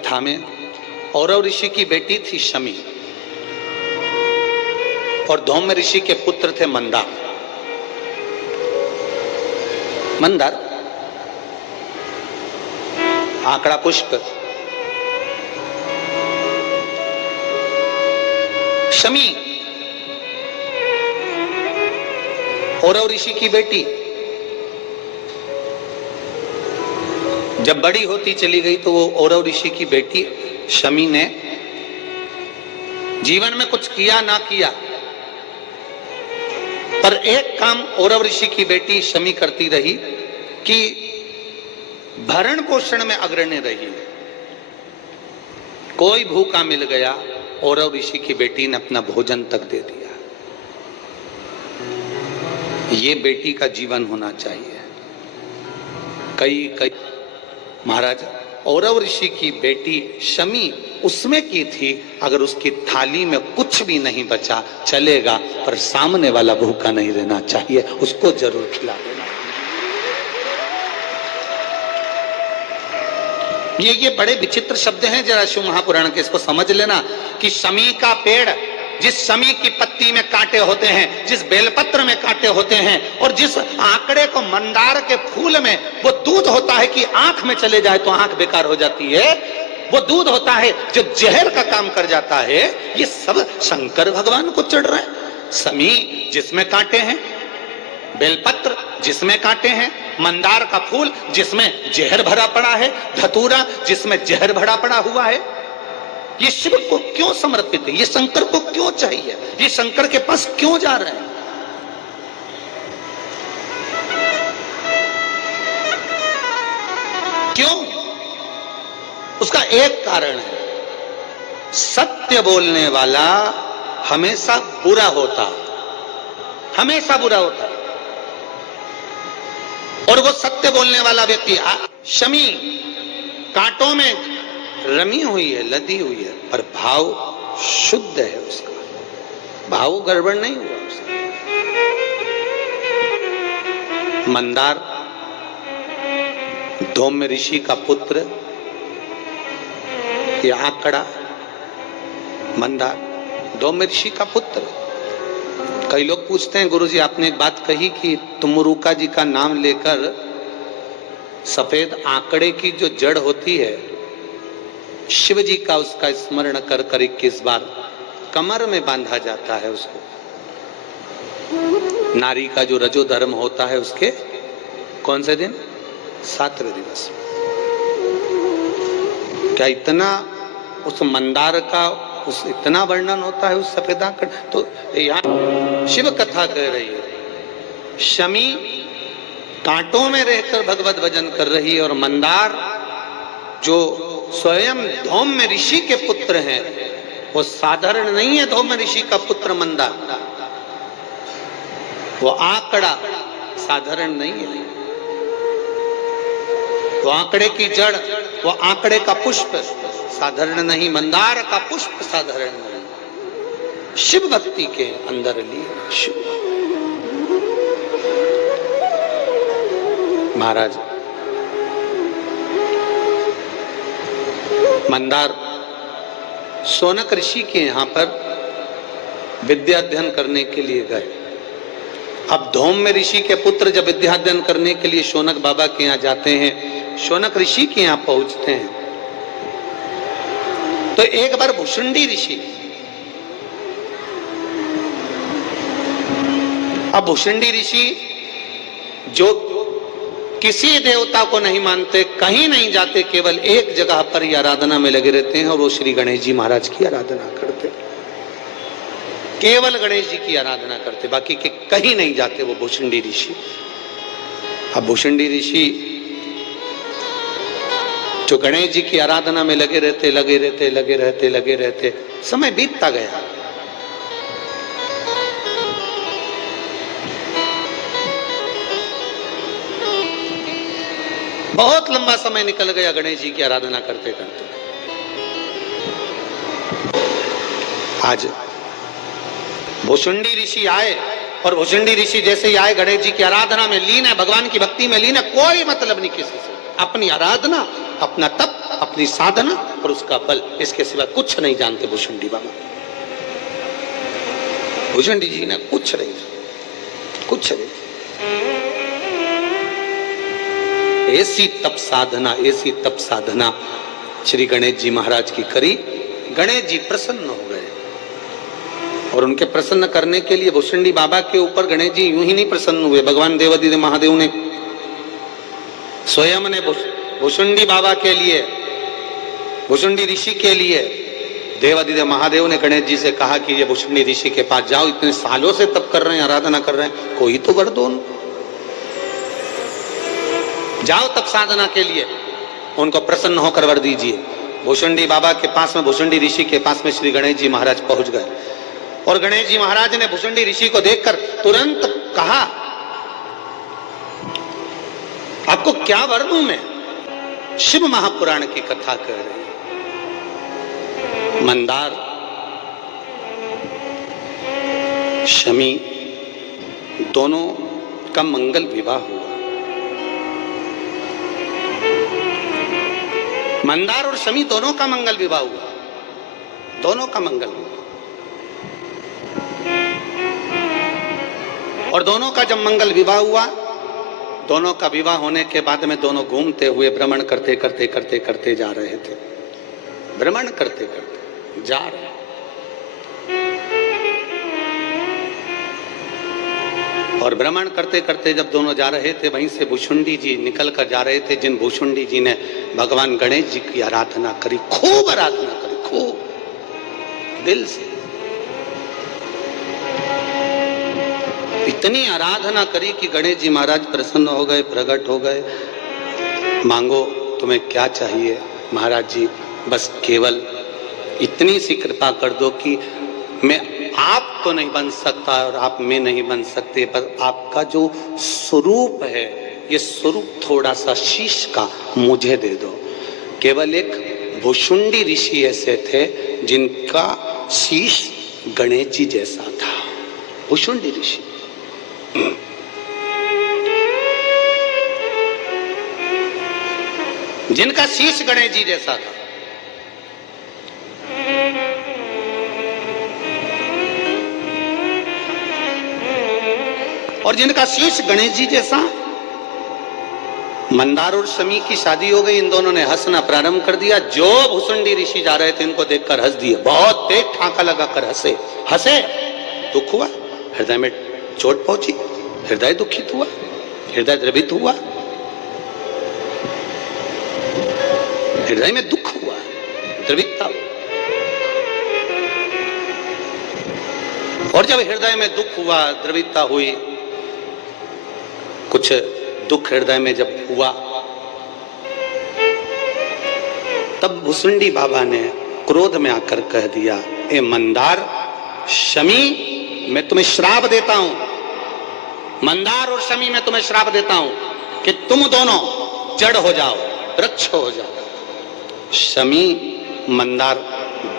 कथा में औरव ऋषि की बेटी थी शमी और धौम्य ऋषि के पुत्र थे मंदार। मंदार आंकड़ा पुष्प, शमी औरव ऋषि की बेटी। जब बड़ी होती चली गई तो वो औरव ऋषि की बेटी शमी ने जीवन में कुछ किया ना किया, पर एक काम औरव ऋषि की बेटी शमी करती रही कि भरण पोषण में अग्रणी रही। कोई भूखा मिल गया, औरव ऋषि की बेटी ने अपना भोजन तक दे दिया। ये बेटी का जीवन होना चाहिए। कई महाराज औरव ऋषि की बेटी शमी उसमें की थी, अगर उसकी थाली में कुछ भी नहीं बचा चलेगा, पर सामने वाला भूखा नहीं रहना चाहिए, उसको जरूर खिला देना। ये बड़े विचित्र शब्द हैं, जरा शिव महापुराण के, इसको समझ लेना कि शमी का पेड़, जिस शमी की पत्ती में कांटे होते हैं, जिस बेलपत्र में कांटे होते हैं, और जिस आंकड़े को मंदार के फूल में वो दूध होता है कि आंख में चले जाए तो आंख बेकार हो जाती है, वो दूध होता है जो जहर का काम कर जाता है, ये सब शंकर भगवान को चढ़ रहा है। शमी जिसमें कांटे हैं, बेलपत्र जिसमें कांटे हैं, मंदार का फूल जिसमें जहर भरा पड़ा है, धतूरा जिसमें जहर भरा पड़ा हुआ है, ये शिव को क्यों समर्पित है? ये शंकर को क्यों चाहिए? ये शंकर के पास क्यों जा रहे हैं? क्यों? उसका एक कारण है, सत्य बोलने वाला हमेशा बुरा होता, हमेशा बुरा होता। और वो सत्य बोलने वाला व्यक्ति, शमी कांटों में रमी हुई है, लदी हुई है, पर भाव शुद्ध है, उसका भाव गड़बड़ नहीं हुआ उसका। मंदार धौम्य ऋषि का पुत्र, ये आंकड़ा मंदार धौम्य ऋषि का पुत्र। कई लोग पूछते हैं, गुरुजी आपने एक बात कही कि तुमुरुका जी का नाम लेकर सफेद आंकड़े की जो जड़ होती है, शिव जी का उसका स्मरण कर कर 21 बार कमर में बांधा जाता है। उसको नारी का जो रजो धर्म होता है उसके कौन से दिन? 7वें दिवस। क्या इतना उस मंदार का उस इतना वर्णन होता है उस सफेद आंकड़? तो यहाँ शिव कथा कह रही है, शमी कांटों में रहकर भगवत भजन कर रही है, और मंदार जो स्वयं धौम्य ऋषि के पुत्र हैं, वो साधारण नहीं है। धौम्य ऋषि का पुत्र मंदार, वो आंकड़ा साधारण नहीं है। वो आंकड़े की जड़, वो आंकड़े का पुष्प साधारण नहीं, मंदार का पुष्प साधारण नहीं। शिव भक्ति के अंदर ली शिव। महाराज मंदार शौनक ऋषि के यहां पर विद्या अध्ययन करने के लिए गए। अब धौम्य ऋषि के पुत्र जब विद्या अध्ययन करने के लिए शौनक बाबा के यहाँ जाते हैं, शौनक ऋषि के यहाँ पहुंचते हैं, तो एक बार भुषुंडी ऋषि, अब भुषुंडी ऋषि जो किसी देवता को नहीं मानते, कहीं नहीं जाते, केवल एक जगह पर ही आराधना में लगे रहते हैं, और वो श्री गणेश जी महाराज की आराधना करते, केवल गणेश जी की आराधना करते, बाकी के कहीं नहीं जाते वो भुषुंडी ऋषि। अब भुषुंडी ऋषि जो गणेश जी की आराधना में लगे रहते, समय बीतता गया। बहुत लंबा समय निकल गया गणेश जी की आराधना करते करते। आज भुषुंडी ऋषि आए, और भुषुंडी ऋषि जैसे ही आए, गणेश जी की आराधना में लीन है, भगवान की भक्ति में लीन है, कोई मतलब नहीं किसी से, अपनी आराधना, अपना तप, अपनी साधना और उसका बल, इसके सिवा कुछ नहीं जानते भुशुंडी बाबा। भुशुंडी जी ने कुछ नहीं, कुछ नहीं। ऐसी तप साधना, ऐसी तप साधना श्री गणेश जी महाराज की करी। गणेश जी प्रसन्न हो गए और उनके प्रसन्न करने के लिए भुशुंडी बाबा के ऊपर गणेश जी यूं ही नहीं प्रसन्न हुए। भगवान देवादिदेव महादेव ने स्वयं ने भुशुंडी बाबा के लिए, भुशुंडी ऋषि के लिए देवादिदेव महादेव ने गणेश जी से कहा कि ये भुशुंडी ऋषि के पास जाओ, इतने सालों से तप कर रहे हैं, आराधना कर रहे हैं, कोई तो वर दो उनको, जाओ तप साधना के लिए, उनको प्रसन्न होकर वर दीजिए। भुशुंडी बाबा के पास में, भुशुंडी ऋषि के पास में श्री गणेश जी महाराज पहुंच गए और गणेश जी महाराज ने भुशुंडी ऋषि को देखकर तुरंत कहा, आपको क्या वर्णूं मैं, शिव महापुराण की कथा कह रहे हैं। मंदार, शमी दोनों का मंगल विवाह हुआ। मंदार और शमी दोनों का मंगल विवाह हुआ, दोनों का मंगल विवाह। और दोनों का जब मंगल विवाह हुआ, दोनों का विवाह होने के बाद में दोनों घूमते हुए भ्रमण करते करते करते करते जा रहे थे, भ्रमण करते करते जा रहे। और भ्रमण करते करते जब दोनों जा रहे थे, वहीं से भुशुंडी जी निकल कर जा रहे थे, जिन भुशुंडी जी ने भगवान गणेश जी की आराधना करी, खूब आराधना करी, खूब दिल से, इतनी आराधना करी कि गणेश जी महाराज प्रसन्न हो गए, प्रकट हो गए। मांगो तुम्हें क्या चाहिए महाराज जी, बस केवल इतनी सी कृपा कर दो कि मैं आप तो नहीं बन सकता और आप मैं नहीं बन सकते, पर आपका जो स्वरूप है, ये स्वरूप थोड़ा सा शीश का मुझे दे दो। केवल एक भुशुंडी ऋषि ऐसे थे जिनका शीश गणेश जी जैसा था, भुशुंडी ऋषि। जिनका शीश गणेश जी जैसा था। और जिनका शीश गणेश जी जैसा। मंदार और शमी की शादी हो गई, इन दोनों ने हंसना प्रारंभ कर दिया। जो भुशुंडी ऋषि जा रहे थे इनको देखकर हंस दिए, बहुत तेज ठाका लगाकर हंसे, हंसे, दुख हुआ, हृदय में चोट पहुंची, हृदय दुखित हुआ, हृदय द्रवित हुआ, हृदय में दुख हुआ, द्रवितता हुआ। और जब हृदय में दुख हुआ, द्रवितता हुई, कुछ दुख हृदय में जब हुआ, तब भुशुंडी बाबा ने क्रोध में आकर कह दिया, ए मंदार, शमी, मैं तुम्हें श्राप देता हूं, मंदार और शमी मैं तुम्हें श्राप देता हूं कि तुम दोनों जड़ हो जाओ, वृक्ष हो जाओ। शमी मंदार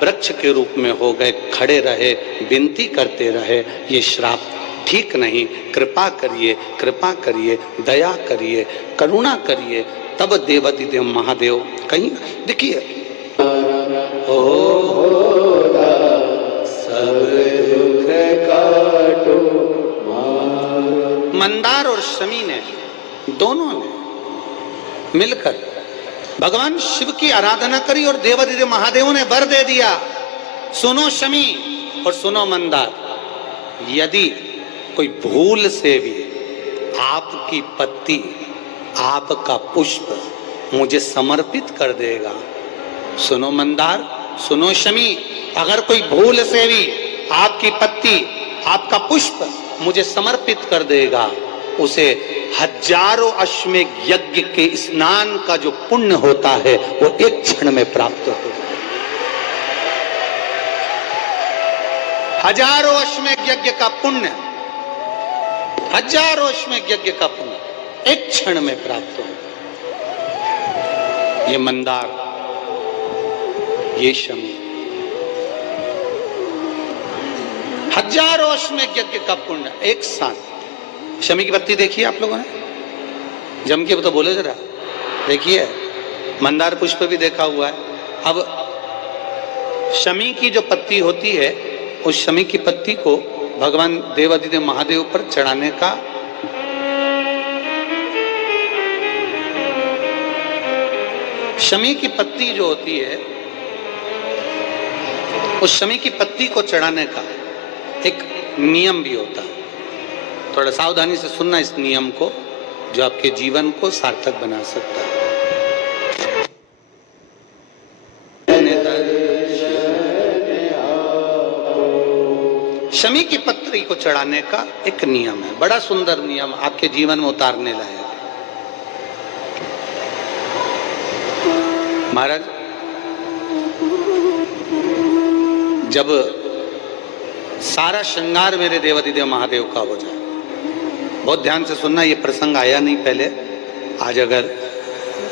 वृक्ष के रूप में हो गए, खड़े रहे, विनती करते रहे, ये श्राप ठीक नहीं, कृपा करिए, कृपा करिए, दया करिए, करुणा करिए। तब देवादिदेव महादेव कहीं देखिए, मंदार और शमी ने, दोनों ने मिलकर भगवान शिव की आराधना करी और देवादिदेव महादेव ने वर दे दिया, सुनो शमी और सुनो मंदार, यदि कोई भूल से भी आपकी पत्ती, आपका पुष्प मुझे समर्पित कर देगा, सुनो मंदार, सुनो शमी, अगर कोई भूल से भी आपकी पत्ती, आपका पुष्प मुझे समर्पित कर देगा, उसे हजारों अश्वमेघ यज्ञ के स्नान का जो पुण्य होता है वो एक क्षण में प्राप्त होगा। हजारों अश्वमेघ यज्ञ का पुण्य, हजारों अश्वमेघ यज्ञ का पुण्य एक क्षण में प्राप्त हो। ये मंदार, ये शमी, हजारों अश्वमेघ यज्ञ का पुण्य एक साथ। शमी की पत्ती देखिए आप लोगों ने, जम के तो बोले जरा, देखिए मंदार पुष्प भी देखा हुआ है। अब शमी की जो पत्ती होती है, उस शमी की पत्ती को भगवान देवादिदेव महादेव पर चढ़ाने का शमी की पत्ती जो होती है, उस शमी की पत्ती को चढ़ाने का एक नियम भी होता है। थोड़ा सावधानी से सुनना इस नियम को, जो आपके जीवन को सार्थक बना सकता है। शमी की पत्री को चढ़ाने का एक नियम है, बड़ा सुंदर नियम, आपके जीवन में उतारने लायक। महाराज, जब सारा श्रृंगार मेरे देवादिदेव महादेव का हो जाए, बहुत ध्यान से सुनना, ये प्रसंग आया नहीं पहले, आज अगर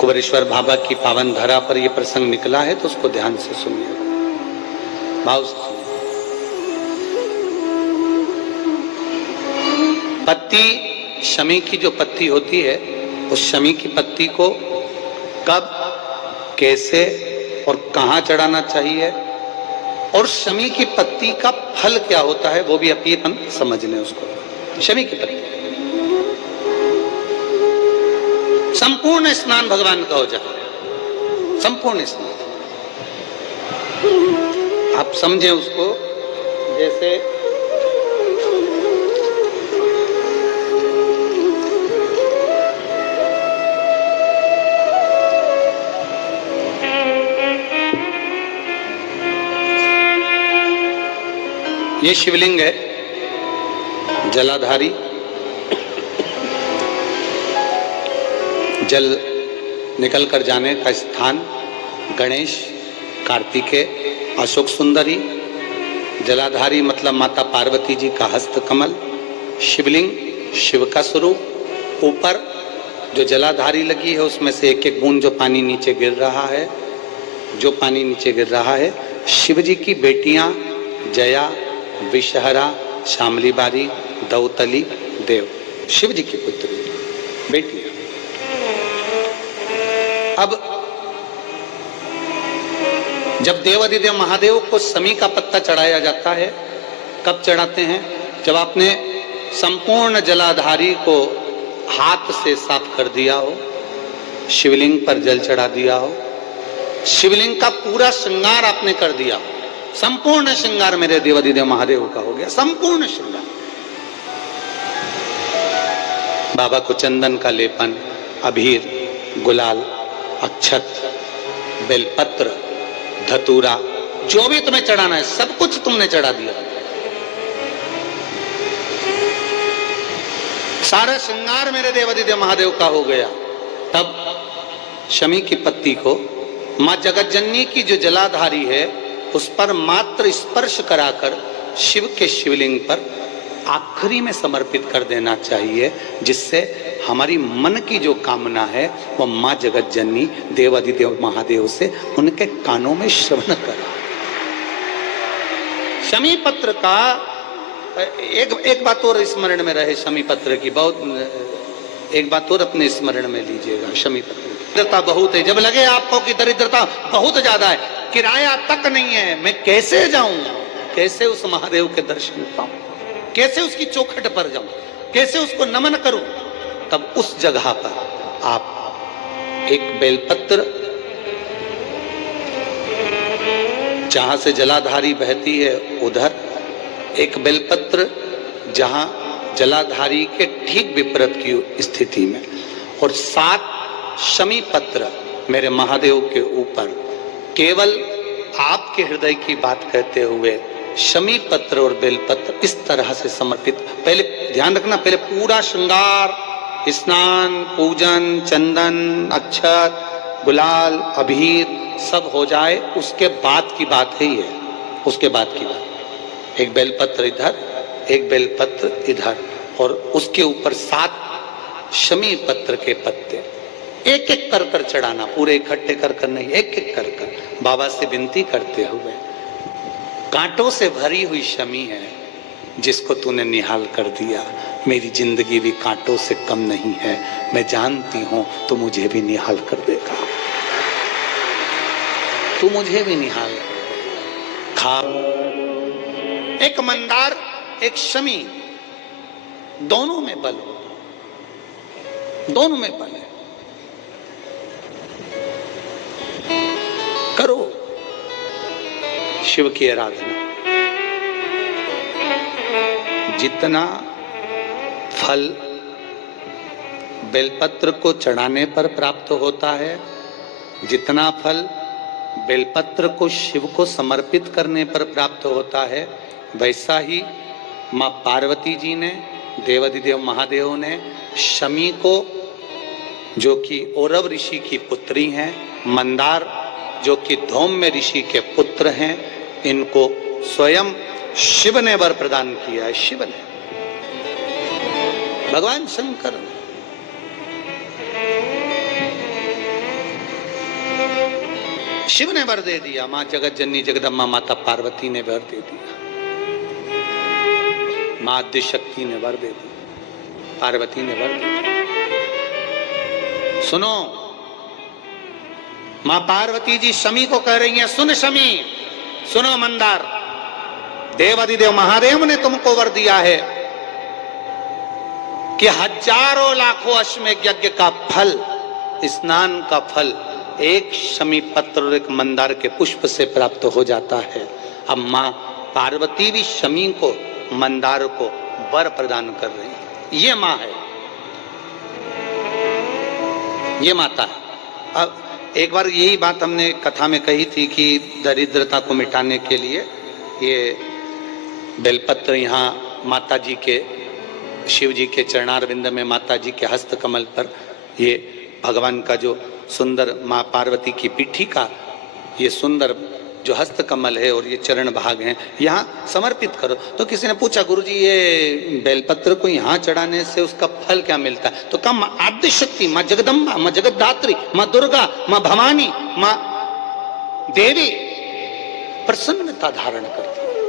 कुबेरेश्वर बाबा की पावन धरा पर यह प्रसंग निकला है तो उसको ध्यान से सुनिए, भाव से सुनिए। पत्ती, शमी की जो पत्ती होती है, उस शमी की पत्ती को कब, कैसे और कहां चढ़ाना चाहिए, और शमी की पत्ती का फल क्या होता है, वो भी अपन समझ लें उसको। शमी की पत्ती, संपूर्ण स्नान भगवान का हो जाए, संपूर्ण स्नान। आप समझें उसको, जैसे ये शिवलिंग है, जलाधारी, जल निकल कर जाने का स्थान, गणेश, कार्तिकेय, अशोक सुंदरी, जलाधारी मतलब माता पार्वती जी का हस्त कमल, शिवलिंग, शिव का स्वरूप, ऊपर जो जलाधारी लगी है उसमें से एक एक बूंद जो पानी नीचे गिर रहा है, जो पानी नीचे गिर रहा है, शिव जी की बेटियां जया, विषहरा, शामली बारी, दौतली, देव, शिव जी की पुत्री बेटियां। अब जब देवादिदेव महादेव को शमी का पत्ता चढ़ाया जाता है, कब चढ़ाते हैं, जब आपने संपूर्ण जलाधारी को हाथ से साफ कर दिया हो, शिवलिंग पर जल चढ़ा दिया हो, शिवलिंग का पूरा श्रृंगार आपने कर दिया हो, संपूर्ण श्रृंगार मेरे देवादिदेव महादेव का हो गया, संपूर्ण श्रृंगार। बाबा को चंदन का लेपन, अबीर, गुलाल, अक्षत, बेलपत्र, धतूरा, जो भी तुम्हें चढ़ाना है सब कुछ तुमने चढ़ा दिया, सारा श्रृंगार मेरे देवादिदेव महादेव का हो गया। तब शमी की पत्ती को मां जगतजननी की जो जलाधारी है उस पर मात्र स्पर्श कराकर शिव के शिवलिंग पर आखिरी में समर्पित कर देना चाहिए, जिससे हमारी मन की जो कामना है वो मां जगतजननी देवादिदेव महादेव से उनके कानों में श्रवण करे। शमी पत्र का एक बात और स्मरण में रहे, शमी पत्र की बहुत एक बात और अपने स्मरण में लीजिएगा। शमी पत्र दरिद्रता बहुत है, जब लगे आपको कि दरिद्रता बहुत ज्यादा है, किराया तक नहीं है, मैं कैसे जाऊं, कैसे उस महादेव के दर्शन पाऊं, कैसे उसकी चौखट पर जाऊं, कैसे उसको नमन करूं, तब उस जगह पर आप एक बेलपत्र, जहां से जलाधारी बहती है उधर एक बेलपत्र, जहां जलाधारी के ठीक विपरीत की स्थिति में, और 7 शमी पत्र मेरे महादेव के ऊपर, केवल आपके हृदय की बात कहते हुए शमी पत्र और बेलपत्र इस तरह से समर्पित। पहले ध्यान रखना, पहले पूरा श्रृंगार, स्नान, पूजन, चंदन, अक्षत, गुलाल, अबीर सब हो जाए, उसके बाद की बात है ये, उसके बाद की बात। एक बेलपत्र इधर, एक बेलपत्र इधर, और उसके ऊपर 7 शमी पत्र के पत्ते एक एक कर कर चढ़ाना, पूरे इकट्ठे कर कर नहीं, एक एक कर कर बाबा से विनती करते हुए, कांटों से भरी हुई शमी है जिसको तूने निहाल कर दिया, मेरी जिंदगी भी कांटों से कम नहीं है, मैं जानती हूं तो मुझे भी निहाल कर देगा। तू मुझे भी निहाल खा। एक मंदार एक शमी, दोनों में बल हो, दोनों में बल है। करो शिव की आराधना, जितना फल बेलपत्र को चढ़ाने पर प्राप्त होता है, जितना फल बेलपत्र को शिव को समर्पित करने पर प्राप्त होता है, वैसा ही मां पार्वती जी ने, देवाधिदेव महादेव ने शमी को, जो कि औरव ऋषि की पुत्री हैं, मंदार जो कि धौम्य ऋषि के पुत्र हैं, इनको स्वयं शिव ने वर प्रदान किया है। शिव ने, भगवान शंकर ने। शिव ने वर दे दिया, मां जगत जननी जगदम्बा माता पार्वती ने वर दे दिया, मां आद्य शक्ति ने वर दे दिया, पार्वती ने वर दे दिया। सुनो, मां पार्वती जी शमी को कह रही हैं, सुन शमी, सुनो मंदार, देवाधिदेव महादेव ने तुमको वर दिया है कि हजारों लाखों अश्वमेध यज्ञ का फल, स्नान का फल एक शमी पत्र और एक मंदार के पुष्प से प्राप्त हो जाता है। अब मां पार्वती भी शमी को, मंदार को वर प्रदान कर रही है। ये मां है, ये माता है। अब एक बार यही बात हमने कथा में कही थी कि दरिद्रता को मिटाने के लिए ये बेलपत्र यहाँ माता जी के, शिव जी के चरणारविंद में, माता जी के हस्त कमल पर ये भगवान का जो सुंदर, माँ पार्वती की पीठी का ये सुंदर जो हस्त कमल है और ये चरण भाग हैं, यहाँ समर्पित करो। तो किसी ने पूछा, गुरुजी ये बेलपत्र को यहाँ चढ़ाने से उसका फल क्या मिलता है? तो कम आद्य शक्ति, माँ जगदम्बा, माँ जगतधात्री, माँ दुर्गा, माँ भवानी, माँ देवी प्रसन्नता धारण करती है।